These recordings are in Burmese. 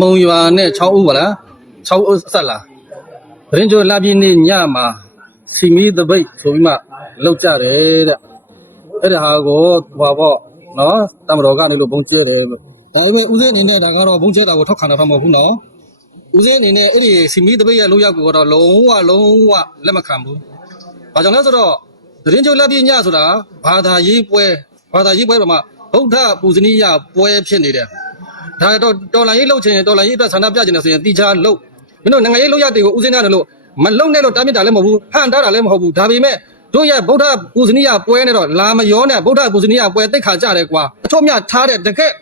မုံရွာနဲ့6ဦးပါလား6ဦးဆက်လာဗရင်ကျော်လာပြည့်နေ့ညမှာစီမီတပိတ်ဆိုပြီးမှလောက်ကြတယ်တဲ့အဲ့ဒါဟာကိုဟွာပေါ့နော်တမတော်ကနေလို့ဘုံကျဲတယ်လို့ဒါပေမဲ့ဦးစင်းအနေနဲ့ဒါကတော့ဘုံကျဲတာကိုထောက်ခံတာတော့မဟုတ်ဘူးနော်ဦးစင်းအနေနဲ့အဲ့ဒီစီမီတပိတ်ရဲ့လောက်ရောက်ကိုတော့လုံးဝလုံးဝလက်မခံဘူးဘာကြောင့်လဲဆိုတော့ဗရင်ကျော်လာပြည့်ညဆိုတာဘာသာရေးပွဲဘာသာရေးပွဲပေါ်မှာဗုဒ္ဓပူဇနီယပွဲဖြစ်နေတယ် ဒါတော့တော်လိုင်းရေးလှုပ်ချင်ရင်တော်လိုင်းရေးအတွက်ဆန္ဒပြချင်တယ်ဆိုရင်တိကျလှုပ်မင်းတို့နိုင်ငံရေးလှုပ်ရတွေကိုဦးစင်းရတယ်လို့မလှုပ်နဲ့လို့တားမြစ်တာလည်းမဟုတ်ဘူးဟန်တားတာလည်းမဟုတ်ဘူးဒါပေမဲ့တို့ရဲ့ဗုဒ္ဓပူဇနီယပွဲနဲ့တော့လာမရောနဲ့ဗုဒ္ဓပူဇနီယပွဲတိတ်ခါကြတယ်ကွာအထွတ်မြတ်ထားတဲ့တကက်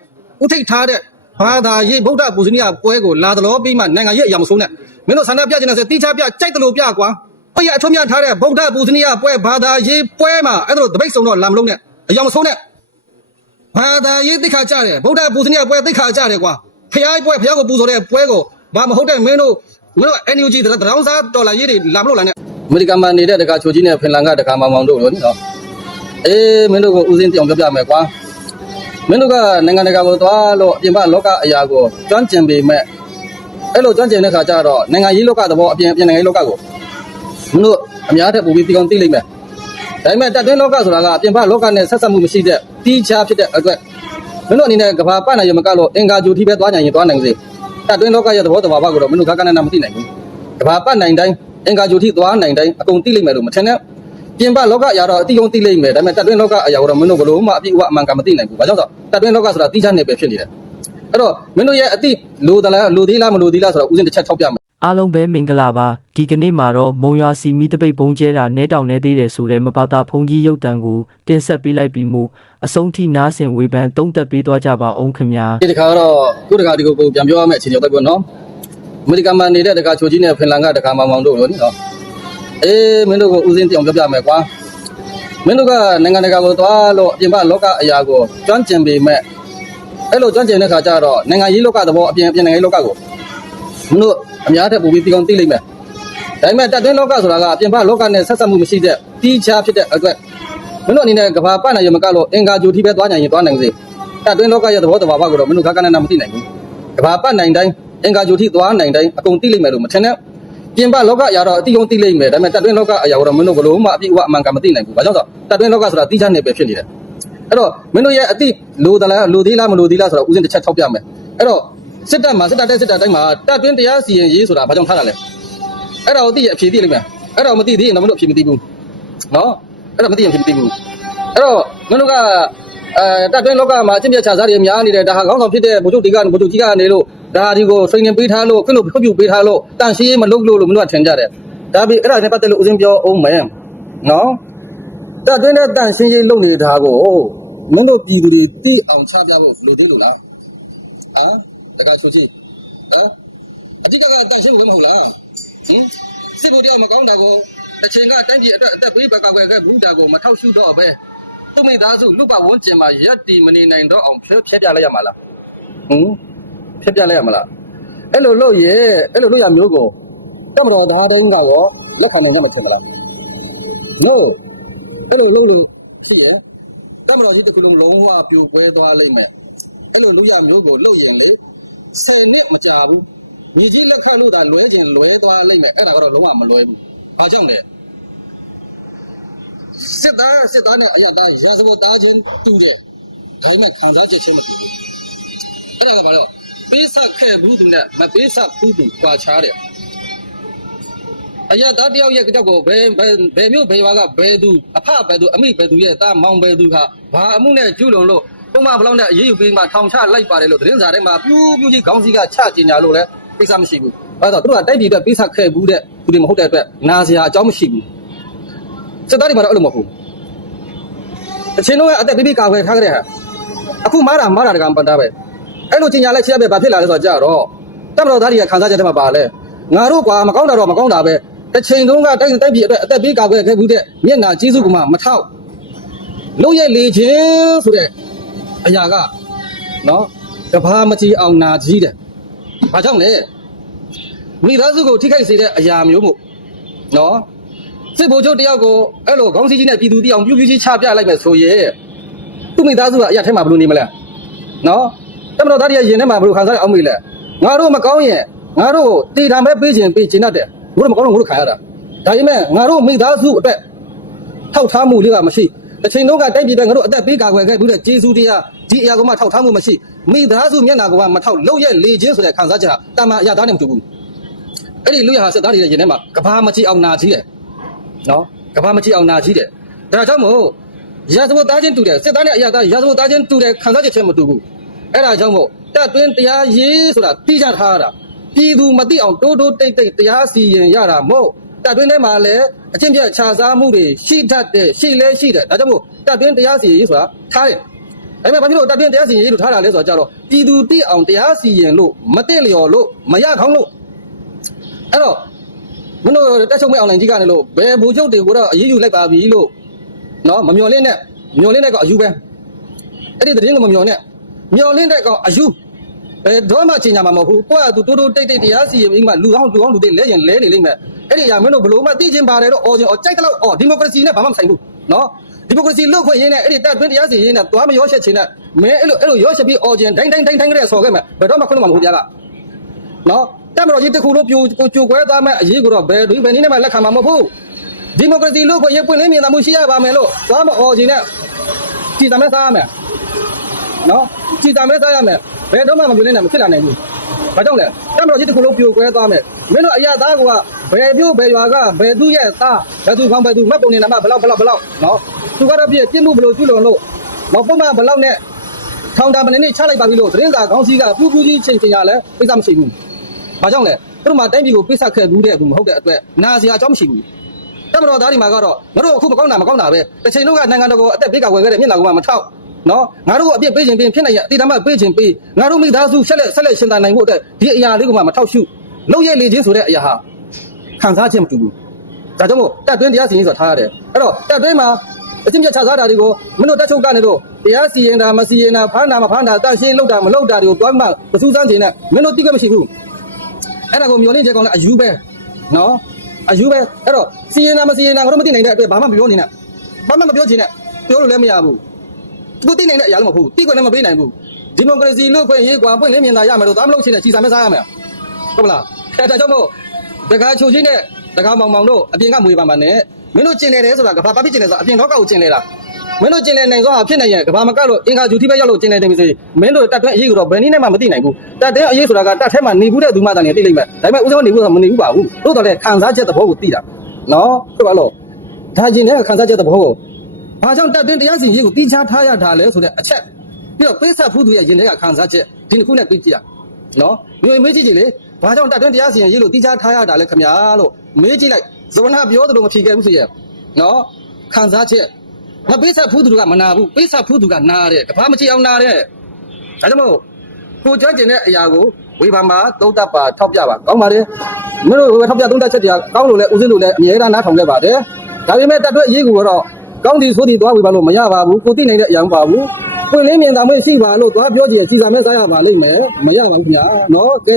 ဥထိတ်ထားတဲ့ဘာသာရေးဗုဒ္ဓပူဇနီယပွဲကိုလာတလို့ပြီးမှနိုင်ငံရေးအရာမဆုံးနဲ့မင်းတို့ဆန္ဒပြချင်တယ်ဆိုတိကျပြကြိုက်တယ်လို့ပြကွာဘုရားအထွတ်မြတ်ထားတဲ့ဗုဒ္ဓပူဇနီယပွဲဘာသာရေးပွဲမှာအဲ့ဒါလို့တပိတ်ဆုံးတော့လာမလုံးနဲ့အရာမဆုံးနဲ့ ဘာသာရေးသိခါကြတယ်ဗုဒ္ဓပူဇနီယပွဲသိခါကြတယ်ကွာဖျားပွဲဖျားကိုပူဇော်တဲ့ပွဲကိုဘာမဟုတ်တဲ့မင်းတို့မင်းတို့ NUG တရောင်းစားဒေါ်လာရေးတွေလာမလို့လားနဲ့အမေရိကန်မှာနေတဲ့တကာချိုကြီးနဲ့ဖင်လန်ကတကာမောင်မောင်တို့လို့နော်အေးမင်းတို့ကိုဦးစင်းပြောင်ပြပြမယ်ကွာမင်းတို့ကနိုင်ငံတကာကိုသွားလို့အပြင်ဘလောကအရာကိုကျွမ်းကျင်ပေမဲ့အဲ့လိုကျွမ်းကျင်တဲ့ခါကျတော့နိုင်ငံရေးလောကသဘောအပြင်အပြင်နိုင်ငံရေးလောကကိုမင်းတို့အများထက်ပိုပြီးဒီကောင်သိလိမ့်မယ်ဒါပေမဲ့တက်တွင်းလောကဆိုတာကအပြင်ဘလောကနဲ့ဆက်ဆက်မှုမရှိတဲ့တီးခြားဖြစ်တဲ့အတွက်မင်းတို့အနေနဲ့ကဘာပတ်နိုင်ရမကလို့အင်္ဂါဂျူတီပဲသွားနိုင်ရင်သွားနိုင်စေတက်တွင်းလောကရဲ့သဘောတဘာဝကိုတော့မင်းတို့ကကနနာမသိနိုင်ဘူးကဘာပတ်နိုင်တိုင်းအင်္ဂါဂျူတီသွားနိုင်တိုင်းအကုန်သိလိမ့်မယ်လို့မထင်နဲ့ပြင်ပလောကအရာတော့အတိအုံသိလိမ့်မယ်ဒါပေမဲ့တက်တွင်းလောကအရာကိုတော့မင်းတို့ဘလို့မှအပြည့်အဝအမှန်ကမသိနိုင်ဘူးဘာကြောင့်ဆိုတက်တွင်းလောကဆိုတာတီးခြားနေပဲဖြစ်နေတယ်အဲ့တော့မင်းတို့ရဲ့အတိလိုသလားလိုသေးလားမလိုသေးလားဆိုတော့ဥစဉ်တစ်ချက်ထောက်ပြမယ် အားလုံးပဲမင်္ဂလာပါဒီကနေ့မှာတော့မုံရွာစီမီတပိတ်ဘုံကျဲတာနဲတောင်နဲသေးတယ်ဆိုတဲ့မပါတာဖုန်ကြီးရုပ်တံကိုတင်ဆက်ပေးလိုက်ပြီးမှအဆုံးထိနားဆင်ဝေဖန်တုံးသက်ပေးသွားကြပါအောင်ခင်ဗျာဒီတစ်ခါတော့ခုတစ်ခါဒီကိုကိုပြန်ပြောရမယ့်အခြေအနေတော့ပြောနော်အမေရိကန်မှာနေတဲ့တကာချိုကြီးနဲ့ဖင်လန်ကတကာမောင်မောင်တို့လို့နော်အေးမင်းတို့ကိုဦးစင်းပြောင်ပြောပြမယ်ကွာမင်းတို့ကနိုင်ငံတကာကိုသွားလို့အပြင်ဘလောကအရာကိုကျွမ်းကျင်ပေမဲ့အဲ့လိုကျွမ်းကျင်တဲ့ခါကျတော့နိုင်ငံရေးလောကသဘောအပြင်အပြင်နိုင်ငံရေးလောကကိုမင်း တို့အများထက်ပိုပြီးဒီကောင်သိလိမ့်မယ်ဒါပေမဲ့တက်တွင်းလောကဆိုတာကအပြင်ဘလောကနဲ့ဆက်ဆက်မှုမရှိတဲ့တီးခြားဖြစ်တဲ့အတွက်မင်းတို့အနေနဲ့ကဘာပတ်နိုင်ရမကလို့အင်္ဂါဂျူတီပဲသွားနိုင်ရင်သွားနိုင်စေတအတွင်းလောကရဲ့သဘောတဘာဝကိုတော့မင်းတို့ကကနနာမသိနိုင်ဘူး။ကဘာပတ်နိုင်တိုင်းအင်္ဂါဂျူထိသွားနိုင်တိုင်းအကုန်သိလိမ့်မယ်လို့မထင်နဲ့။ပြင်ပလောကအရာတော့အတိအုံသိလိမ့်မယ်။ဒါပေမဲ့တအတွင်းလောကအရာကိုတော့မင်းတို့ဘလို့မှအပြည့်အဝအမှန်ကမသိနိုင်ဘူး။ဘာကြောင့်ဆိုတအတွင်းလောကဆိုတာတိကျနေပဲဖြစ်နေတယ်။အဲ့တော့မင်းတို့ရဲ့အတိလိုသလားလိုသေးလားမလိုသေးလားဆိုတော့ဥစဉ်တစ်ချက်ထောက်ပြမယ်။အဲ့တော့ စစ်တပ်မှာစစ်တပ်တဲ့စစ်တပ်တိုင်းမှာတအတွင်းတရားစီရင်ရေးဆိုတာဘာကြောင့်ထားတာလဲ။အဲ့ဒါကိုသိရအဖြေသိလိမ့်မယ်။အဲ့ဒါကိုမသိသေးရင်တော့မင်းတို့အဖြေမသိဘူး။နော်။အဲ့ဒါမသိရင်အဖြေမသိဘူး။အဲ့တော့မင်းတို့ကအဲတက်တွင်းလောကမှာအကျင့်ပြချစားတွေများနေတယ်ဒါဟာခေါင်းဆောင်ဖြစ်တဲ့ဗိုလ်ချုပ်တီကဗိုလ်ချုပ်ကြီးကနေလို့ဒါဒီကိုစိန်နေပေးထားလို့ခွင့်လို့ခွင့်ပြုပေးထားလို့တန်ရှင်းရေးမလုပ်လို့လို့မင်းတို့ကထင်ကြတယ်ဒါပြီးအဲ့ဒါနဲ့ပတ်သက်လို့ဦးစင်းပြောအောင်မယ်နော်တက်တွင်းတဲ့တန်ရှင်းရေးလုပ်နေတာကိုမင်းတို့ပြည်သူတွေသိအောင်ချပြဖို့လိုသေးလို့လားဟာ တကချိုချင်းဟမ်အတိတ်ကတန်ရှင်းဖို့မဟုတ်လားဟင်စစ်ဖို့တရားမကောင်းတာကိုတစ်ချိန်ကတိုင်းပြည်အတွက်အသက်ပေးဘက်ကကွယ်ခဲ့ဘူးတာကိုမထောက်ရှုတော့ပဲသူမိသားစုလူပဝန်းကျင်မှာရက်တီမနေနိုင်တော့အောင်ဖျက်ဖျက်ပြလိုက်ရမှာလားဟင်ဖျက်ပြလိုက်ရမလားအဲ့လိုလုပ်ရဲအဲ့လိုလုပ်ရမျိုးကိုတမတော်သားတိုင်းကရောလက်ခံနိုင်ကြမှာထင်မလား no အဲ့လိုလုပ်လို့ဖြစ်ရဲ့တမတော်စီတစ်ခုလုံးလုံးဝပြိုကွဲသွားလိမ့်မယ်အဲ့လိုလုပ်ရမျိုးကိုလုပ်ရင်လေ ဆယ်နှစ်မကြာဘူးညီကြီးလက်ခံလို့သာလွဲကျင်လွဲသွားလိမ့်မယ်အဲ့ဒါကတော့လုံးဝမလွဲဘူးဘာကြောင့်လဲစစ်သားစစ်သားနဲ့အရသားရာဇဝတ်သားချင်းတူတယ်ဒါပေမဲ့ခံစားချက်ချင်းမတူဘူးအဲ့ဒါလည်းဘာလို့ပေးဆက်ခဲ့ဘူးသူနဲ့မပေးဆက်ဘူးသူကြွာချားတယ်အရသားတယောက်ရဲ့ကြောက်ကိုဘယ်ဘယ်ဘယ်မျိုးဘယ်ရွာကဘယ်သူအဖဘယ်သူအမိဘယ်သူရဲ့သားမောင်ဘယ်သူဟာဘာအမှုနဲ့ကျူးလွန်လို့ ပုံမှန်ဘလောက်နဲ့အေးအေးပြီးမှထောင်ချလိုက်ပါတယ်လို့သတင်းစာထဲမှာပြူးပြူးကြီးခေါင်းစည်းကချကျင်ညာလို့လည်းကိစ္စမရှိဘူး။ဘာလို့သူတို့ကတိုက်ပြည်အတွက်ပေးဆက်ခဲ့ဘူးတဲ့သူတွေမဟုတ်တဲ့အတွက်နာစရာအကြောင်းမရှိဘူး။စစ်သားတွေမှာတော့အဲ့လိုမဟုတ်ဘူး။အချင်းတော့အသက်ပြပြကာခွဲထားကြတဲ့ဟာအခုမားတာမားတာတကံပန်တာပဲအဲ့လိုကြီးညာလိုက်ချက်ရပဲဘာဖြစ်လာလဲဆိုတော့ကြာတော့တပ်မတော်သားတွေကခံစားချက်တွေမှာပါလဲငါတို့ကွာမကောင်းတာတော့မကောင်းတာပဲတစ်ချိန်တုန်းကတိုက်တိုက်ပြည်အတွက်အသက်ပေးကာခွဲခဲ့ဘူးတဲ့မျက်နာကြီးစုကမှမထောက်လုံးရဲ့လေချင်းဆိုတဲ့ အရာကနော်တဘာမကြည့်အောင်နာကြီးတဲ့ဘာကြောင့်လဲမိသားစုကိုထိခိုက်စေတဲ့အရာမျိုးမို့နော်စစ်ဗိုလ်ချုပ်တယောက်ကိုအဲ့လိုခေါင်းစည်းကြီးနဲ့ပြည်သူတယောက်ပြူးပြူးကြီးချပြလိုက်မယ်ဆိုရင်သူ့မိသားစုကအရာထဲမှာဘယ်လိုနေမလဲနော်တမတော်သားတည်းရင်ထဲမှာဘယ်လိုခံစားရအောင်မေးလဲငါတို့မကောင်းရင်ငါတို့တည်တာမဲ့ပေးခြင်းပေးခြင်းတတ်တယ်ငါတို့မကောင်းတော့ငါတို့ခံရတာဒါပေမဲ့ငါတို့မိသားစုအတွက်ထောက်ထားမှုလေးကမရှိ တစ်ချိန်လုံးကတိုက်ပြည်ပဲငါတို့အသက်ပေးကာကွယ်ခဲ့ပြီးတဲ့ဂျေစုတရားဒီအရာကမှထောက်ထားမှုမရှိမိသားစုမျက်နှာကမှမထောက်လို့ရဲ့လေချင်းဆိုတဲ့ခံစားချက်ဟာတာမန်အရာသားနဲ့မတူဘူးအဲ့ဒီလူရဟာစစ်သားတွေရဲ့ရင်ထဲမှာကဘာမကြည့်အောင်နာကြီးတယ်နော်ကဘာမကြည့်အောင်နာကြီးတယ်ဒါကြောင့်မို့ရာဇဝတ်သားချင်းတူတယ်စစ်သားနဲ့အရာသားရာဇဝတ်သားချင်းတူတယ်ခံစားချက်ချင်းမတူဘူးအဲ့ဒါကြောင့်မို့တက်တွင်းတရားရေးဆိုတာသိကြထားတာပြည်သူမသိအောင်တိုးတိုးတိတ်တိတ်တရားစီရင်ရတာမို့တက်တွင်းထဲမှာလည်း အချင်းပြတ်ခြားစားမှုတွေရှိတတ်တယ်ရှိလဲရှိတယ်ဒါကြောင့်မို့တက်တွင်းတရားစီရင်ရေးဆိုတာထားတယ်အဲ့မဲ့ဘာဖြစ်လို့တက်တွင်းတရားစီရင်ရေးလို့ထားတာလဲဆိုတော့ကြတော့ပြည်သူသိအောင်တရားစီရင်လို့မသိလျော်လို့မရခေါင်းလို့အဲ့တော့မင်းတို့တက်ချုပ်မဲ့အွန်လိုင်းကြီးကနေလို့ဘယ်ဘူချုပ်တွေကိုတော့အရေးယူလိုက်ပါပြီလို့နော်မမျော်လင့်နဲ့မျော်လင့်တဲ့ကအယူပဲအဲ့ဒီသတင်းကိုမမျော်နဲ့မျော်လင့်တဲ့ကောင်အယူ ဘယ်တော့မှချိန်ညာမှာမဟုတ်ဘူးကိုကသူတိုးတိုးတိတ်တိတ်တရားစီရင်ပြီးမှလူအောင်လူအောင်လူတွေလဲရင်လဲနေလိမ့်မယ်အဲ့ဒီအရာမင်းတို့ဘလို့မှသိချင်းပါတယ်တော့အော်ချင်းအော်ကြိုက်တယ်လို့အော်ဒီမိုကရေစီနဲ့ဘာမှမဆိုင်ဘူးနော်ဒီမိုကရေစီလွတ်ခွင့်ရင်းနဲ့အဲ့ဒီတက်တွင်းတရားစီရင်နဲ့သွားမရောရှက်ချင်းနဲ့မင်းအဲ့လိုအဲ့လိုရောရှက်ပြီးအော်ချင်းတိုင်းတိုင်းတိုင်းတိုင်းကလေးဆော်ခဲ့မယ်ဘယ်တော့မှခွင့်မမဟုတ်ပြားကနော်တက်မတော်ကြီးတစ်ခုလုံးပြိုပြိုကွဲသွားမဲ့အရေးကိုတော့ဘယ်တွင်ဘယ်နည်းနဲ့မှလက်ခံမှာမဟုတ်ဘူးဒီမိုကရေစီလွတ်ခွင့်ရပွင့်လင်းမြင်သာမှုရှိရပါမယ်လို့သွားမအော်ချင်းနဲ့ကြည်သမဲစားရမယ် နော်ကြည်တာမဲစားရမယ်ဘယ်တော့မှမပြောနိုင်မဖြစ်လာနိုင်ဘူးဘာကြောင့်လဲတမတော်ကြီးတစ်ခုလုံးပြိုကွဲသွားမယ်မင်းတို့အရာသားကဘယ်ပြို့ဘယ်ရွာကဘယ်သူရဲ့သားဘယ်သူကောင်းဘယ်သူမှတ်ပုံနေနာမဘလောက်ဘလောက်ဘလောက်နော်သူကတော့ပြည့်ပြစ်မှုဘလို့ကျူးလွန်လို့နောက်ပုံမှန်ဘလောက်နဲ့ထောင်တာမနေနဲ့ချလိုက်ပါပြီလို့သတင်းစာခေါင်းစည်းကပူပူကြီးချိန်ချိန်ရလဲပိဿမရှိဘူးဘာကြောင့်လဲသူတို့မှတိုင်းပြည်ကိုပိဿခဲ့ဘူးတဲ့သူမဟုတ်တဲ့အတွက်နာစရာအကြောင်းမရှိဘူးတမတော်သားဒီမှာကတော့ငါတို့အခုမကောင်းတာမကောင်းတာပဲတစ်ချိန်လုံးကနိုင်ငံတော်ကိုအသက်ပေးကဝယ်ခဲ့တဲ့မျက်နှာကမထောက် နော်ငါတို့အပြစ်ပေးခြင်းပေးဖြစ်နိုင်ရအတိအတမပေးခြင်းပေးငါတို့မိသားစုဆက်လက်ဆက်လက်ရှင်သန်နိုင်ဖို့အတွက်ဒီအရာလေးကမှမထောက်ရှုလောက်ရလေခြင်းဆိုတဲ့အရာဟာခံစားခြင်းမတူဘူးဒါကြောင့်မို့တက်တွင်းတရားစီရင်ဆိုတာထားရတယ်အဲ့တော့တက်တွင်းမှာအချင်းပြတ်ချစားတာတွေကိုမင်းတို့တက်ချုပ်ကနေတော့တရားစီရင်တာမစီရင်တာဖမ်းတာမဖမ်းတာတန့်ရှင်းလောက်တာမလောက်တာတွေကိုတွားမှပစူးစမ်းခြင်းနဲ့မင်းတို့တိကျမရှိဘူးအဲ့ဒါကိုမျောလင့်ချက်ကောင်းတဲ့အယူပဲနော်အယူပဲအဲ့တော့စီရင်တာမစီရင်တာငါတို့မသိနိုင်တဲ့အတွက်ဘာမှမပြောနေနဲ့ဘာမှမပြောချင်နဲ့ပြောလို့လည်းမရဘူး သူသိနိုင်တဲ့အရာလည်းမဟုတ်ဘူးတိကွလည်းမပေးနိုင်ဘူးဒီမိုကရေစီလို့ခွင့်ရေးကွာပွင့်လင်းမြင်သာရမယ်လို့သားမလို့ချင်းနဲ့ချီစာမဲစားရမယ်ဟုတ်မလားအဲဒါကြောင့်မို့တကားချိုချင်းနဲ့တကားမောင်မောင်တို့အပြင်ကမွေပါမှာနဲ့မင်းတို့ကျင်နေတယ်ဆိုတာကဘာဘာဖြစ်ကျင်လဲဆိုတာအပြင်တော့ကောက်ကိုကျင်နေတာမင်းတို့ကျင်နေနိုင်သောဟာဖြစ်နိုင်ရဲ့ကဘာမကလို့အင်္ဂါဂျူတိပဲရောက်လို့ကျင်နေတယ်မစေမင်းတို့တတ်တွဲအရေးကိုတော့ဘယ်နည်းနဲ့မှမသိနိုင်ဘူးတတ်တဲ့အရေးဆိုတာကတတ်ထဲမှာနေဘူးတဲ့သူမှတန်နေသိလိမ့်မယ်ဒါပေမဲ့ဥစ္စာနေဘူးဆိုတာမနေဘူးပါဘူးတို့တော်လည်းခံစားချက်သဘောကိုသိတာနော်ဟုတ်ပါလို့ဒါကျင်တဲ့ခံစားချက်သဘောကို ဘာကြောင့်တက်သွင်းတရားစီရင်ရေးကိုတီးခြားထားရတာလဲဆိုတဲ့အချက်ပြီးတော့ပိဿဖူးသူရဲ့ရင်ထဲကခံစားချက်ဒီတစ်ခုနဲ့တွေ့ကြည့်ရနော်မျိုးမေးကြည့်ကြည့်လေဘာကြောင့်တက်သွင်းတရားစီရင်ရေးလို့တီးခြားထားရတာလဲခမညာလို့မေးကြည့်လိုက်ဇဝနာပြောသလိုမဖြေခဲ့ဘူးဆိုရဲ့နော်ခံစားချက်မပိဿဖူးသူကမနာဘူးပိဿဖူးသူကနာတယ်ကဘာမချီအောင်နာတယ်ဒါကြောင့်မို့ကိုကြွကျင်တဲ့အရာကိုဝေဘာမှာသုံးတတ်ပါထောက်ပြပါကောင်းပါတယ်မင်းတို့ထောက်ပြသုံးတတ်ချက်တရားကောင်းလို့လဲဦးစင်းတို့လည်းအမြဲတမ်းနားထောင်ခဲ့ပါတယ်ဒါပေမဲ့တက်သွင်းအရေးကိုတော့ ကောင်းဒီဆိုဒီသွားဝေပါလို့မရပါဘူးကိုသိနိုင်တဲ့အရာမပါဘူးပွင့်လင်းမြင်သာမှုရှိပါလို့သွားပြောကြည့်စီစာမဲစားရပါလိမ့်မယ်မရပါဘူးခင်ဗျာနော်ကဲ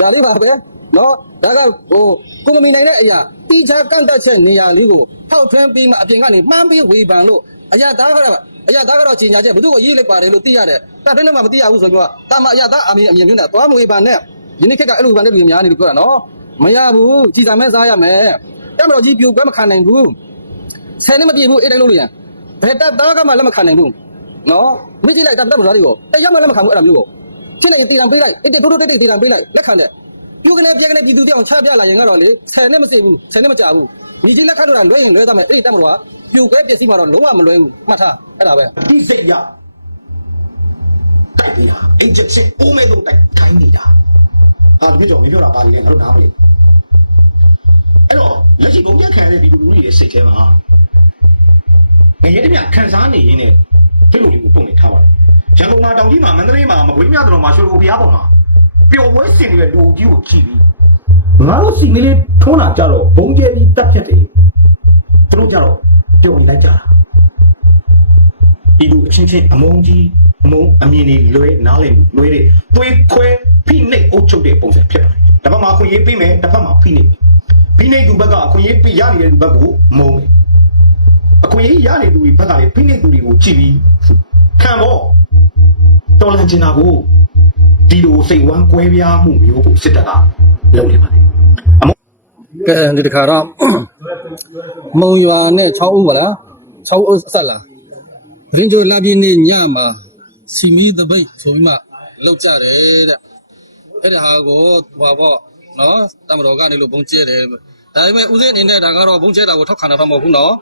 ဒါလေးပါပဲနော်ဒါကဟိုကိုမမီနိုင်တဲ့အရာတီချာကန့်တက်ချက်နေရာလေးကိုထောက်ထွင်းပြီးမှအပြင်ကနေမှန်းပြီးဝေဖန်လို့အရာသားကတော့အရာသားကတော့ကြီးညာချက်ဘယ်သူ့ကိုရေးလိုက်ပါတယ်လို့သိရတယ်တတ်တဲ့မှမသိရဘူးဆိုတော့တာမအရာသားအမြင်အမြင်မျိုးနဲ့သွားမဝေဖန်နဲ့ယနေ့ခေတ်ကအဲ့လိုဝေဖန်တဲ့လူများနေလို့ပြောတာနော်မရဘူးကြီးစာမဲစားရမယ်တက်မတော်ကြီးပြိုကွဲမခံနိုင်ဘူး ဆယ်နှစ်မပြည့်ဘူးအဲ့တိုင်းလို့လို့ရန်ဘယ်တက်သားကမှလက်မခံနိုင်ဘူးနော်မိကြည့်လိုက်တက်တက်မတော်တွေကိုအဲ့ရောက်မှလက်မခံဘူးအဲ့လိုမျိုးကိုဖြစ်နေတည်တံပေးလိုက်အဲ့တိုးတိုးတိတ်တိတ်တည်တံပေးလိုက်လက်ခံတဲ့ပြုကနေပြကနေပြည်သူတယောက်ချပြလာရင်ကတော့လေဆယ်နှစ်မစေဘူးဆယ်နှစ်မကြာဘူးမိကြီးလက်ခတ်တော့လွဲရင်လွဲသားမယ်အဲ့ဒီတက်မတော်ကပြိုကွဲပစ္စည်းမှာတော့လုံးဝမလွဲဘူးမှတ်ထားအဲ့ဒါပဲဒီစိတ်ရတိုက်နေတာအင်ဂျက်ချက်အိုးမဲတော့တိုက်ခိုင်းနေတာအာဒီကြောင့်မပြောတာပါလေငါတို့နားမလဲအဲ့တော့လက်ရှိပုံပြခံရတဲ့ဒီလူလူတွေရဲ့စိတ်ထဲမှာ ငရဲတပြခံစားနေရင်းနဲ့ဒီလိုမျိုးပုံနေထားပါတယ်ရန်ကုန်မှာတောင်ကြီးမှာမန္တလေးမှာမကွေးမြတော်မှာရွှေဘုရားပေါ်မှာပျော်ပွဲစင်တွေလူကြီးကိုကြည့်ပြီးငါတို့စီမီလေးထုံးတာကြတော့ဘုံကျဲပြီးတက်ဖြတ်တယ်သူတို့ကြတော့ပျော်နေလိုက်ကြတာဒီလိုအချင်းချင်းအမုန်းကြီးအမုန်းအမြင်တွေလွဲနားလည်လွဲတွေသွေးခွဲဖိနှိပ်အုပ်ချုပ်တဲ့ပုံစံဖြစ်ပါတယ်။တစ်ဖက်မှာအခွင့်အရေးပေးမယ်တစ်ဖက်မှာဖိနှိပ်မယ်။ဖိနှိပ်သူဘက်ကအခွင့်အရေးပေးရနေတဲ့သူဘက်ကိုမုန်းတယ်။ အခွင့်အရေးရနေတဲ့သူတွေဘက်ကလည်းဖိနှိပ်သူတွေကိုကြည့်ပြီးခံတော့တော်လန်ကျင်တာကိုဒီလိုစိတ်ဝမ်းကွဲပြားမှုမျိုးကိုစစ်တပ်ကလုပ်နေပါတယ်အမောကဲဒီတစ်ခါတော့မုံရွာနဲ့6ဦးပါလား6ဦးဆက်လားရင်းချိုလာပြင်းနေညမှာစီမီတပိတ်ဆိုပြီးမှလောက်ကြတယ်တဲ့အဲ့ဒါဟာကိုဟွာပေါ့နော်တမတော်ကနေလို့ဘုံကျဲတယ်ဒါပေမဲ့ဦးစင်းအနေနဲ့ဒါကတော့ဘုံကျဲတာကိုထောက်ခံတာတော့မဟုတ်ဘူးနော်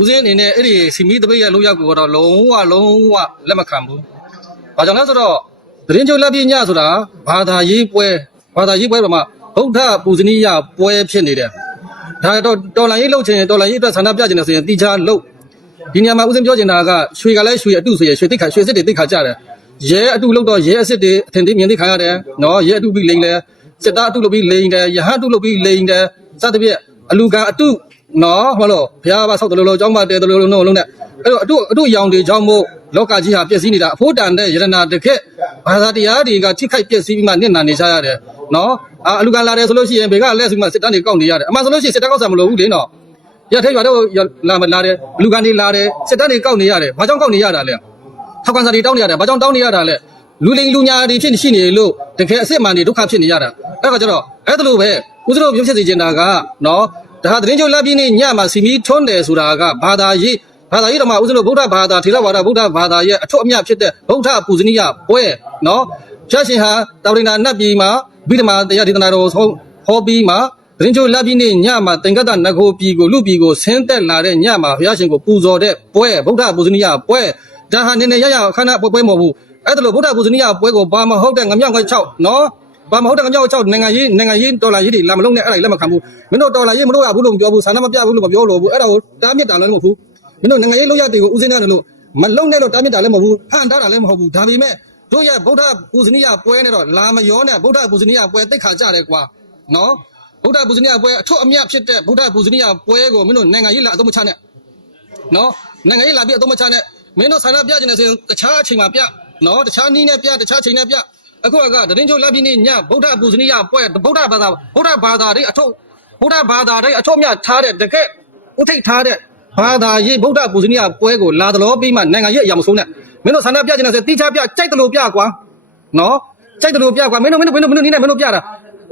ဦးစင်းအနေနဲ့အဲ့ဒီစီမီတပိတ်ရဲ့လောက်ရောက်ကိုတော့လုံးဝလုံးဝလက်မခံဘူးဘာကြောင့်လဲဆိုတော့ရင်းချိုလာပြင်းညဆိုတာဘာသာရေးပွဲဘာသာရေးပွဲပါမှာဗုဒ္ဓပူဇနီယပွဲဖြစ်နေတယ်ဒါတော့တော်လိုင်းရေးလှုပ်ချင်ရင်တော်လိုင်းရေးအတွက်ဆန္ဒပြချင်တယ်ဆိုရင်တိချာလှုပ်ဒီနေရာမှာဦးစင်ပြောချင်တာကရွှေကလည်းရွှေအတုဆိုရင်ရွှေတိတ်ခါရွှေစစ်တွေတိတ်ခါကြတယ်ရဲအတုလှုပ်တော့ရဲအစစ်တွေအထင်သေးမြင်သိခါရတယ်နော်ရဲအတုပြီးလိန်တယ်စစ်သားအတုလှုပ်ပြီးလိန်တယ်ရဟန်းအတုလှုပ်ပြီးလိန်တယ်စသဖြင့်အလူကအတု နော်ဟုတ်လို့ဘုရားဘာဆောက်တယ်လို့လို့ကျောင်းမတဲတယ်လို့လို့လုံးလုံးနဲ့အဲ့တော့အတုအတုရောင်တွေကြောင့်မို့လောကကြီးဟာပြည့်စည်နေတာအဖို့တန်တဲ့ယရနာတခက်ဘာသာတရားတွေကထိခိုက်ပြည့်စည်ပြီးမှနစ်နာနေကြရတယ်နော်အာအလူကလာတယ်ဆိုလို့ရှိရင်ဘေကလက်ဆိုမှစစ်တမ်းတွေကောက်နေရတယ်အမှန်ဆိုလို့ရှိရင်စစ်တမ်းကောက်ဆံမလို့ဘူးလေနော်ရထိုက်ရွာတော့လာမလာတယ်လူကန်တွေလာတယ်စစ်တပ်တွေကောက်နေရတယ်ဘာကြောင့်ကောက်နေရတာလဲထောက်ကန်စာတွေတောင်းနေရတယ်ဘာကြောင့်တောင်းနေရတာလဲလူလိန်လူညာတွေဖြစ်ရှိနေလို့တကယ်အစ်စ်မှန်တွေဒုက္ခဖြစ်နေရတာအဲ့ဒါကြတော့အဲ့ဒါလိုပဲဦးဇင်းတို့ပြောဖြစ်စေချင်တာကနော် ဒါဟာသတင်းချုပ်လက်ပြင်းနေညမှာစီမီထွန်းတယ်ဆိုတာကဘာသာရေးဘာသာရေးတော့မှဦးဇင်းတို့ဗုဒ္ဓဘာသာထေရဝါဒဗုဒ္ဓဘာသာရဲ့အထွတ်အမြတ်ဖြစ်တဲ့ဗုဒ္ဓပူဇနီယပွဲနော်ဖြတ်ရှင်ဟာတာဝရိနာနတ်ပြည်မှာဗိဓမာတရားဒေသနာတော်ဆုံးဟောပြီးမှာရင်ချိုလက်ပြီးနေညမှာတင်ကတ္တနဂိုပြည်ကိုလူပြည်ကိုဆင်းသက်လာတဲ့ညမှာဘုရားရှင်ကိုပူဇော်တဲ့ပွဲဗုဒ္ဓပူဇနီယပွဲဒါဟာနည်းနည်းရရခဏပွဲပွဲမဟုတ်ဘူးအဲ့ဒါလို့ဗုဒ္ဓပူဇနီယပွဲကိုဘာမဟုတ်တဲ့ငမြောက်ငချောက်နော် ဘာမဟုတ်တဲ့ငမြောက်ချောက်နိုင်ငံရေးနိုင်ငံရေးဒေါ်လာရေးတွေလာမလုံးနဲ့အဲ့ဒါလက်မခံဘူးမင်းတို့ဒေါ်လာရေးမလို့ရဘူးလို့မပြောဘူးဆန္ဒမပြဘူးလို့မပြောလို့ဘူးအဲ့ဒါကိုတားမြစ်တာလည်းမဟုတ်ဘူးမင်းတို့နိုင်ငံရေးလုပ်ရတဲ့ကိုဦးစင်းတယ်လို့မလုံးနဲ့လို့တားမြစ်တာလည်းမဟုတ်ဘူးဟန်တားတာလည်းမဟုတ်ဘူးဒါပေမဲ့တို့ရဲ့ဗုဒ္ဓပူဇနီယပွဲနဲ့တော့လာမရောနဲ့ဗုဒ္ဓပူဇနီယပွဲတိတ်ခါကြတယ်ကွာနော်ဗုဒ္ဓပူဇနီယပွဲအထွတ်အမြတ်ဖြစ်တဲ့ဗုဒ္ဓပူဇနီယပွဲကိုမင်းတို့နိုင်ငံရေးလာအသုံးမချနဲ့နော်နိုင်ငံရေးလာပြီးအသုံးမချနဲ့မင်းတို့ဆန္ဒပြကြနေဆိုရင်တခြားအချိန်မှာပြနော်တခြားနည်းနဲ့ပြတခြားချိန်နဲ့ပြ အခုကတရင်ချုပ်လက်ပြီးနေညဗုဒ္ဓပူဇနီယပွဲဗုဒ္ဓဘာသာဗုဒ္ဓဘာသာတွေအထွတ်ဗုဒ္ဓဘာသာတွေအထွတ်အမြတ်ထားတဲ့တကယ်ဥထိတ်ထားတဲ့ဘာသာရေးဗုဒ္ဓပူဇနီယပွဲကိုလာတော်ပြီးမှနိုင်ငံရေးအရာမဆုံးနဲ့မင်းတို့ဆန္ဒပြကြနေဆိုတိချပြကြိုက်တယ်လို့ပြကွာနော်ကြိုက်တယ်လို့ပြကွာမင်းတို့မင်းတို့မင်းတို့မင်းတို့နီးနဲ့မင်းတို့ပြတာ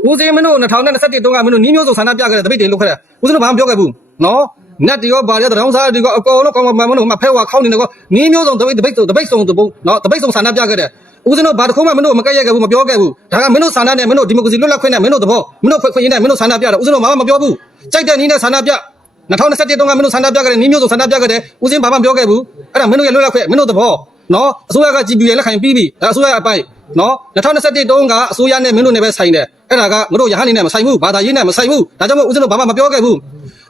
ဦးစင်းမင်းတို့2021တုန်းကမင်းတို့နီးမျိုးစုံဆန္ဒပြခဲ့တဲ့တပိတ်တွေလုပ်ခဲ့တယ်ဦးစင်းတို့ဘာမှပြောခဲ့ဘူးနော်နတ်တီရောဘာရတဲ့တောင်စားတီရောအကောင်လုံးကောင်မမင်းတို့မဖဲဝါခေါင်းနေတယ်ကောနီးမျိုးစုံတပိတ်တပိတ်စုံတပိတ်စုံတပုံနော်တပိတ်စုံဆန္ဒပြခဲ့တယ် ဦးစင်းတို့ဘာတစ်ခုမှမင်းတို့မကဲ့ရဲ့ခဲ့ဘူးမပြောခဲ့ဘူးဒါကမင်းတို့ဆန္ဒနဲ့မင်းတို့ဒီမိုကရေစီလွတ်လပ်ခွင့်နဲ့မင်းတို့သဘောမင်းတို့ခွင့်ခွင့်ရင်းနဲ့မင်းတို့ဆန္ဒပြတယ်ဦးစင်းတို့ဘာမှမပြောဘူးကြိုက်တဲ့နီးနဲ့ဆန္ဒပြ2021တုန်းကမင်းတို့ဆန္ဒပြခဲ့တယ်နီးမျိုးစုံဆန္ဒပြခဲ့တယ်ဦးစင်းဘာမှမပြောခဲ့ဘူးအဲ့ဒါမင်းတို့ရဲ့လွတ်လပ်ခွင့်မင်းတို့သဘောနော်အစိုးရက GP ရဲ့လက်ခံပြီးပြီဒါအစိုးရအပိုင်နော်2021တုန်းကအစိုးရနဲ့မင်းတို့နဲ့ပဲဆိုင်တယ်အဲ့ဒါကငါတို့ရဟန်းနေနဲ့မဆိုင်ဘူးဘာသာရေးနဲ့မဆိုင်ဘူးဒါကြောင့်မို့ဦးဇင်းတို့ဘာမှမပြောခဲ့ဘူး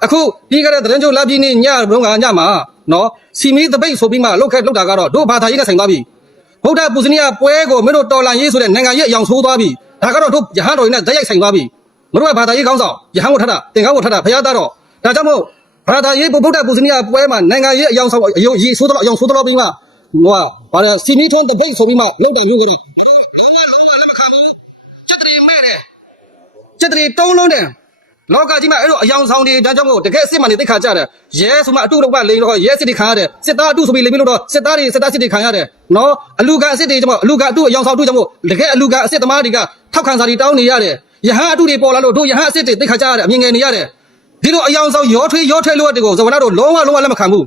အခုပြီးခဲ့တဲ့သတင်းချုပ်လာပြီးနေညဘုံကညမှာနော်စီမီတပိတ်ဆိုပြီးမှလောက်ခဲ့လောက်တာကတော့တို့ဘာသာရေးနဲ့ဆိုင်သွားပြီ ဗုဒ္ဓပူဇနီယပွဲကိုမင်းတို့တော်လန်ရေးဆိုတဲ့နိုင်ငံရေးအယောင်ဆိုးသွားပြီဒါကတော့တို့ရဟန်းတော်တွေနဲ့ဓာတ်ရိုက်ဆိုင်သွားပြီမတို့ကဘာသာရေးကောင်းဆောင်ရဟန်းကိုထတာတင်ကားကိုထတာဖရာသားတော့ဒါကြောင့်မို့ဘာသာရေးဗုဒ္ဓပူဇနီယပွဲမှာနိုင်ငံရေးအယောင်ဆောင်အယုံရေးဆိုးတော့အယောင်ဆိုးတော့ပြီးမှဟိုကဘာလဲစီမီထွန်းတပိတ်ဆိုပြီးမှလောက်တယ်မျိုးကလေးစက်တရီမဲ့တယ်စက်တရီတုံးလုံးတယ် လောကကြီးမှာအဲ့လိုအယောင်ဆောင်တွေဒါကြောင့်မို့တကယ်အစ်စ်မှန်တွေသိခါကြတယ်ရဲဆိုမှအတုတော့ကလိန်တော့ရဲစစ်တွေခံရတယ်စစ်သားအတုဆိုပြီးလိန်ပြီးလို့တော့စစ်သားတွေစစ်သားစစ်တွေခံရတယ်နော်အလူကအစ်စ်တွေကြောင့်မို့အလူကအတုအယောင်ဆောင်အတုကြောင့်မို့တကယ်အလူကအစ်စ်သမားတွေကထောက်ခံစာတွေတောင်းနေရတယ်ယဟန်အတုတွေပေါ်လာလို့တို့ယဟန်အစ်စ်တွေသိခါကြရတယ်အမြင်ငယ်နေရတယ်ဒီလိုအယောင်ဆောင်ရောထွေးရောထွေးလို့တဲ့ကိုဇဝနာတို့လုံးဝလုံးဝလက်မခံဘူး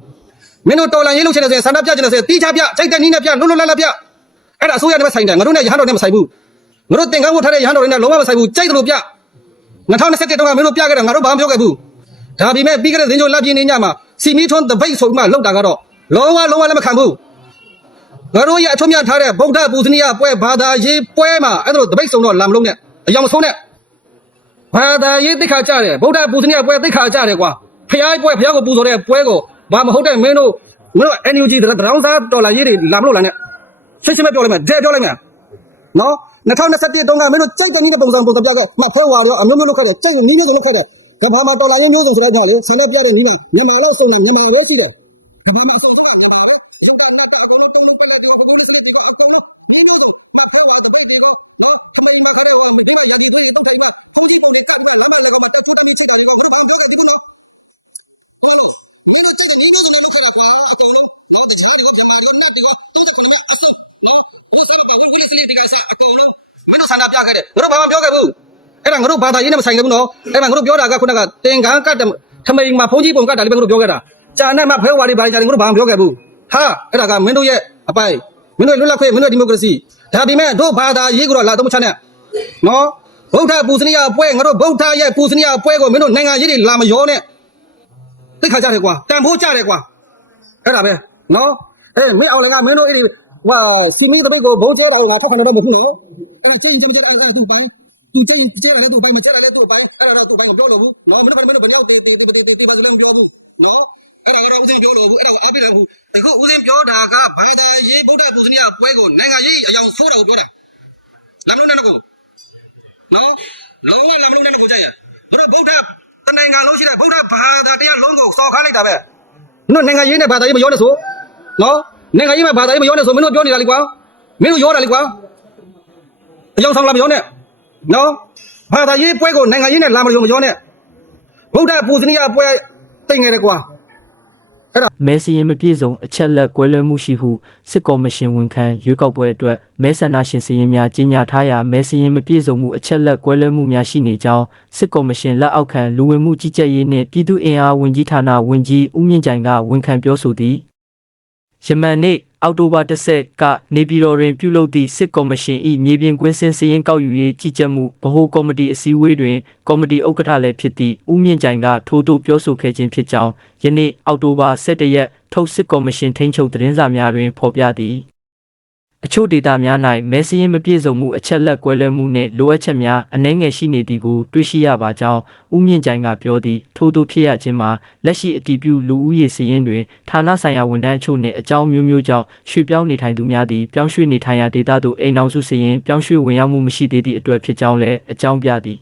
မင်းတို့တော်လန်ရေးလုပ်ချင်တဲ့ဆန္ဒပြချင်တဲ့တီးချပြစိတ်တဲ့နီးနဲ့ပြလွတ်လွတ်လပ်လပ်ပြအဲ့ဒါအစိုးရနဲ့ဆိုင်တယ်ငါတို့နဲ့ယဟန်တော်နဲ့မဆိုင်ဘူးငါတို့သင်္ကန်းကိုထားတဲ့ရဟန်းတော်တွေနဲ့လုံးဝမဆိုင်ဘူးကြိုက်တယ်လို့ပြ 2021တုန်းကမင်းတို့ပြခဲ့တယ်ငါတို့ဘာမှပြောခဲ့ဘူးဒါပေမဲ့ပြီးခဲ့တဲ့သင်္ကြန်လက်ပြင်းနေညမှာစီမီထွန်းတပိတ်ဆိုမှလောက်တာကတော့လုံးဝလုံးဝလက်မခံဘူးငါတို့ရဲ့အထွတ်မြတ်ထားတဲ့ဗုဒ္ဓပူဇနီယပွဲဘာသာရေးပွဲမှာအဲ့ဒါလိုတပိတ်ဆုံးတော့လာမလုံးနဲ့အယောင်ဆုံးနဲ့ဘာသာရေးသိခါကြတယ်ဗုဒ္ဓပူဇနီယပွဲသိခါကြတယ်ကွာဖျားပွဲဖျားကိုပူဇော်တဲ့ပွဲကိုဘာမဟုတ်တဲ့မင်းတို့မင်းတို့ NUG တရောင်းစားတော်လာရေးတွေလာမလို့လာနဲ့ရှင်းရှင်းပဲပြောလိုက်မယ်ဒဲပြောလိုက်မယ်နော် 2021တုန်းကမင်းတို့ကြိုက်တဲ့နည်းနဲ့ပုံစံပုံစံပြခဲ့မှတ်ဖဲဝါရောအမျိုးမျိုးလုပ်ခဲ့တယ်ကြိုက်တဲ့နည်းမျိုးစုံလုပ်ခဲ့တယ်ကဘာမှာတော်လာရင်းမျိုးစုံဆိုတော့လေဆန္ဒပြတဲ့နည်းနဲ့မြန်မာလောက်စုံတယ်မြန်မာရဲရှိတယ်ကဘာမှာအစုံကမြန်မာပဲစင်တန်နတ်တာဘုံနဲ့တုံးလုံးပြလိုက်တယ်ဘုံနဲ့စလို့ဒီကအတုံးနည်းမျိုးစုံမှတ်ဖဲဝါတဲ့ပုတ်ဒီနော်အမေရိကန်ကလည်းဟိုဒီကနေ့ဒီလိုတော့တယ်ဆင်းကြီးပုံနဲ့တက်တာအမှန်မှန်မှတက်ချူတယ်ချစ်တယ်ဒီဘာမှမပြောတဲ့ဒီနော်ဟဲ့လေလည်းကြည့်တဲ့နည်းမျိုးစုံနဲ့ချက်တယ်ကွာအတုံးလုံးဒီချားတွေပြန်လာတော့နတ်တွေကတုံးတယ်ပြန်အဆုံနော်လက်ဆက်ပါဘုံကလေးစလေးဒီကစားအတုံးလုံး အဲ့ဒါငါတို့ဘာသာရေးနဲ့မဆိုင်ဘူးနော်အဲ့မှာငါတို့ပြောတာကခုနကတင်ကန်းကတ်တယ်ထမိန်မှာဖုန်းကြီးပုံကတ်တာလေးပဲငါတို့ပြောခဲ့တာကြာနဲ့မှဖဲဝါရီဘာကြီးကြာငါတို့ဘာမှပြောခဲ့ဘူးဟာအဲ့ဒါကမင်းတို့ရဲ့အပိုင်မင်းတို့လွတ်လပ်ခွင့်မင်းတို့ဒီမိုကရေစီဒါပေမဲ့တို့ဘာသာရေးကတော့လာတော့မချနဲ့နော်ဗုဒ္ဓပူဇနီယပွဲငါတို့ဗုဒ္ဓရဲ့ပူဇနီယပွဲကိုမင်းတို့နိုင်ငံရေးတွေလာမရောနဲ့သိခါကြတယ်ကွာတန်ဖိုးကြတယ်ကွာအဲ့ဒါပဲနော်အေးမင်းအောင်လည်းကမင်းတို့အဲ့ဒီ ဟွာစီမီတပိတ်ကိုဘုံကျဲတာကိုငါထောက်ခံတော့မဟုတ်ဘူးနော်အဲ့ဒါချင်းချင်းချင်းအဲ့ဒါသူ့ပိုင်းသူကျင်းကျဲတယ်သူ့ပိုင်းမကျဲတယ်သူ့ပိုင်းအဲ့ဒါတော့သူ့ပိုင်းမပြောတော့ဘူးနော်မင်းတို့မင်းတို့ဘယ်ရောက်တေးတေးတေးတေးတေးကစလုံးပြောဘူးနော်အဲ့ဒါကတော့ဦးစင်းပြောလို့ဘူးအဲ့ဒါကအပြစ်တယ်ဘူးတခုဦးစင်းပြောတာကဘာသာရေးဗုဒ္ဓပူဇနီယပွဲကိုနိုင်ငံရေးအယောင်ဆိုးတာကိုပြောတာလမ်းလုံးနဲ့ကိုနော်လုံးဝလမ်းလုံးနဲ့ကိုကြိုက်ရတို့ဗုဒ္ဓတနိုင်ငံလုံးရှိတဲ့ဗုဒ္ဓဘာသာတရားလုံးကိုစော်ကားလိုက်တာပဲနော်နိုင်ငံရေးနဲ့ဘာသာရေးမရောနဲ့ဆိုနော် နိုင်ငံရေးမှာဘာသာရေးမရောနဲ့ဆိုမင်းတို့ပြောနေတာလေကွာမင်းတို့ရောတာလေကွာအယောင်ဆောင်လာမရောနဲ့နော်ဘာသာရေးပွဲကိုနိုင်ငံရေးနဲ့လာမရောမရောနဲ့ဗုဒ္ဓပူဇနီယပွဲတိတ်ငယ်တယ်ကွာမဲစရင်မပြည့်စုံအချက်လက်ကွဲလွဲမှုရှိဟုစစ်ကော်မရှင်ဝန်ခံရွေးကောက်ပွဲအတွက်မဲဆန္ဒရှင်စည်ရင်များကြီးညာထားရာမဲစရင်မပြည့်စုံမှုအချက်လက်ကွဲလွဲမှုများရှိနေကြောင်းစစ်ကော်မရှင်လက်အောက်ခံလူဝင်မှုကြီးကြပ်ရေးနှင့်ပြည်သူ့အင်အားဝန်ကြီးဌာနဝန်ကြီးဦးမြင့်ကြိုင်ကဝန်ခံပြောဆိုသည် ယမန်နေ့အောက်တိုဘာ10ကနေပြည်တော်တွင်ပြုလုပ်သည့်စစ်ကော်မရှင်၏မြေပြင်ကွင်းစင်စည်ရင်ကောက်ယူရေးကြီးကြပ်မှုဗဟိုကော်မတီအစည်းအဝေးတွင်ကော်မတီဥက္ကဋ္ဌလည်းဖြစ်သည့်ဦးမြင့်ကြိုင်ကထိုးထိုးပြောဆိုခဲ့ခြင်းဖြစ်ကြောင်းယနေ့အောက်တိုဘာ17ရက်ထုတ်စစ်ကော်မရှင်ထိန်းချုပ်သတင်းစာများတွင်ဖော်ပြသည် အချို့ဒေတာများ၌မဲစရင်မပြည့်စုံမှုအချက်လက်ကွဲလွဲမှုနှင့်လိုအပ်ချက်များအနှဲငယ်ရှိနေသည်ကိုတွေ့ရှိရပါကြောင်းဦးမြင့်ကြိုင်ကပြောသည်ထို့သို့ဖြစ်ရခြင်းမှာလက်ရှိအတည်ပြုလူဦးရေစီးရင်တွင်ဌာနဆိုင်ရာဝန်ထမ်းအချို့နှင့်အကြောင်းမျိုးမျိုးကြောင့်ရွှေ့ပြောင်းနေထိုင်သူများသည်ပြောင်းရွှေ့နေထိုင်ရာဒေသသို့အိမ်အောင်စုစီရင်ပြောင်းရွှေ့ဝင်ရောက်မှုမရှိသေးသည့်အတွက်ဖြစ်ကြောင်းလည်းအကြောင်းပြသည်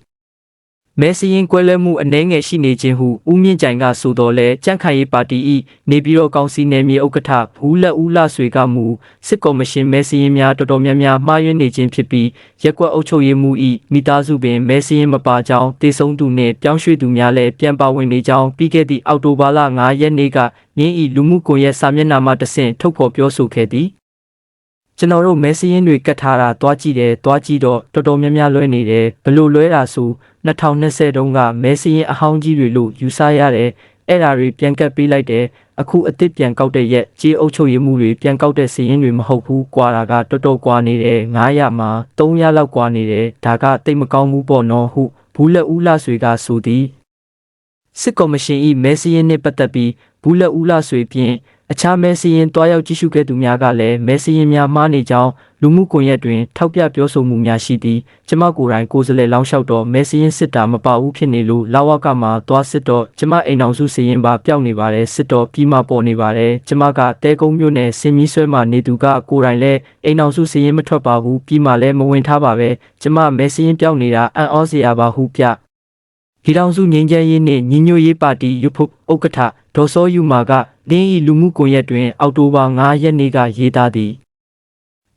မဲစရင်ကွဲလွဲမှုအနှဲငယ်ရှိနေခြင်းဟုဦးမြင့်ကြိုင်ကဆိုတော်လဲကြန့်ခိုင်ရေးပါတီ၏နေပြည်တော်ကောင်စီနယ်မြေဥက္ကဋ္ဌဘူးလက်ဦးလဆွေကမူစစ်ကော်မရှင်မဲစရင်များတော်တော်များများမှားယွင်းနေခြင်းဖြစ်ပြီးရက်ကွက်အုပ်ချုပ်ရေးမှု၏မိသားစုပင်မဲစရင်မပါကြောင်းတေဆုံးသူနှင့်ပြောင်းရွှေ့သူများလည်းပြန်ပါဝင်နေကြောင်းပြီးခဲ့သည့်အောက်တိုဘာလ9ရက်နေ့ကရင်းဤလူမှုကွန်ရက်စာမျက်နှာမှတဆင့်ထုတ်ဖော်ပြောဆိုခဲ့သည် ကျွန်တော်တို့မဲစင်းတွေကတ်ထားတာတွားကြည့်တယ်တွားကြည့်တော့တော်တော်များများလွဲနေတယ်ဘလို့လွဲတာဆို2020တုန်းကမဲစင်းအဟောင်းကြီးတွေလို့ယူဆရတယ်အဲ့ဒါတွေပြန်ကတ်ပေးလိုက်တယ်အခုအစ်စ်ပြန်ကောက်တဲ့ရက်ကြေးအုပ်ချုပ်ရေးမှုတွေပြန်ကောက်တဲ့စီရင်တွေမဟုတ်ဘူးကွာတာကတော်တော်ကွာနေတယ်900မှာ300လောက်ကွာနေတယ်ဒါကတိတ်မကောင်းဘူးပေါ့နော်ဟုဘူးလက်ဦးလာဆွေကဆိုသည်စစ်ကော်မရှင်၏မဲစရင်နှင့်ပတ်သက်ပြီးဘူးလက်ဦးလာဆွေဖြင့် အခြားမဲစရင်တွားရောက်ကြည့်ရှုခဲ့သူများကလည်းမဲစရင်များမှားနေကြောင်းလူမှုကွန်ရက်တွင် ထောက်ပြပြောဆိုမှုများရှိသည်ကျမကိုယ်တိုင်ကိုယ်စားလှယ်လောင်းလျှောက်တော့မဲစရင်စစ်တာမပါဘူးဖြစ်နေလို့လာဝကမှာတွားစစ်တော့ကျမအိမ်အောင်စုစရင်ပါပျောက်နေပါတယ်စစ်တော့ပြီးမှပေါ်နေပါတယ်ကျမကတဲကုန်းမြို့နယ်စင်မီးဆွဲမှာနေသူကကိုယ်တိုင်လည်းအိမ်အောင်စုစရင်မထွက်ပါဘူးပြီးမှလည်းမဝင်ထားပါပဲကျမမဲစရင်ပျောက်နေတာအံ့ဩစရာပါဟုပြပြည်ထောင်စုငြိမ်းချမ်းရေးနှင့်ညီညွတ်ရေးပါတီရုပ်ဖုတ်ဥက္ကဋ္ဌဒေါ်စောယူမာက လင်းဤလူမှုကွန်ရက်တွင် အောက်တိုဘာ9ရက်နေ့ကရေးသားသည်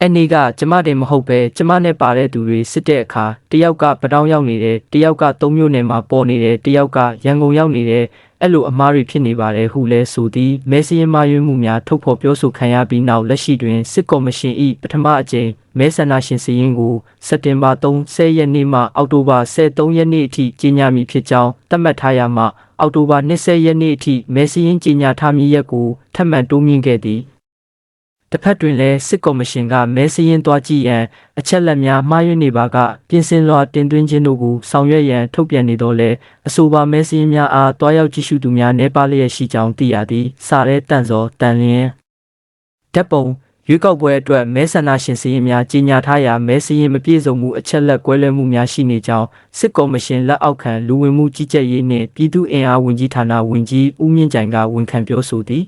အနေ့ကကျမတင်မဟုတ်ပဲကျမနဲ့ပါတဲ့သူတွေစစ်တဲ့အခါတယောက်ကပတောင်းရောက်နေတယ်တယောက်ကသုံးမျိုးနယ်မှာပေါ်နေတယ်တယောက်ကရန်ကုန်ရောက်နေတယ် အဲ့လိုအမားတွေဖြစ်နေပါတယ်ဟုလဲဆိုသည်မဲစရင်မယွင်းမှုများထုတ်ဖော်ပြောဆိုခံရပြီးနောက်လက်ရှိတွင်စစ်ကော်မရှင်၏ပထမအကြိမ်မဲဆန္ဒရှင်စီရင်ကိုစက်တင်ဘာ30ရက်နေ့မှအောက်တိုဘာ13ရက်နေ့အထိကြီးညာမည်ဖြစ်ကြောင်းသတ်မှတ်ထားရမှအောက်တိုဘာ20ရက်နေ့အထိမဲစရင်ကြီးညာထားမည်ရက်ကိုထပ်မံတိုးမြင့်ခဲ့သည် တစ်ဖက်တွင်လည်းစစ်ကော်မရှင်ကမဲစရင်သွားကြည့်ရန်အချက်လက်များမှားယွင်းနေပါကပြင်ဆင်လွှာတင်သွင်းခြင်းတို့ကိုဆောင်ရွက်ရန်ထုတ်ပြန်နေတော့လဲအဆိုပါမဲစရင်များအားတွားရောက်ကြည့်ရှုသူများနေပါလျက်ရှိကြောင်းသိရသည်စာရဲတန့်စောတန်လျင်ဓာတ်ပုံရွေးကောက်ပွဲအတွက်မဲဆန္ဒရှင်စရင်များကြီးညာထားရာမဲစရင်မပြည့်စုံမှုအချက်လက်ကွဲလွဲမှုများရှိနေကြောင်းစစ်ကော်မရှင်လက်အောက်ခံလူဝင်မှုကြီးကြပ်ရေးနှင့်ပြည်သူ့အင်အားဝန်ကြီးဌာနဝန်ကြီးဦးမြင့်ကြိုင်ကဝန်ခံပြောဆိုသည်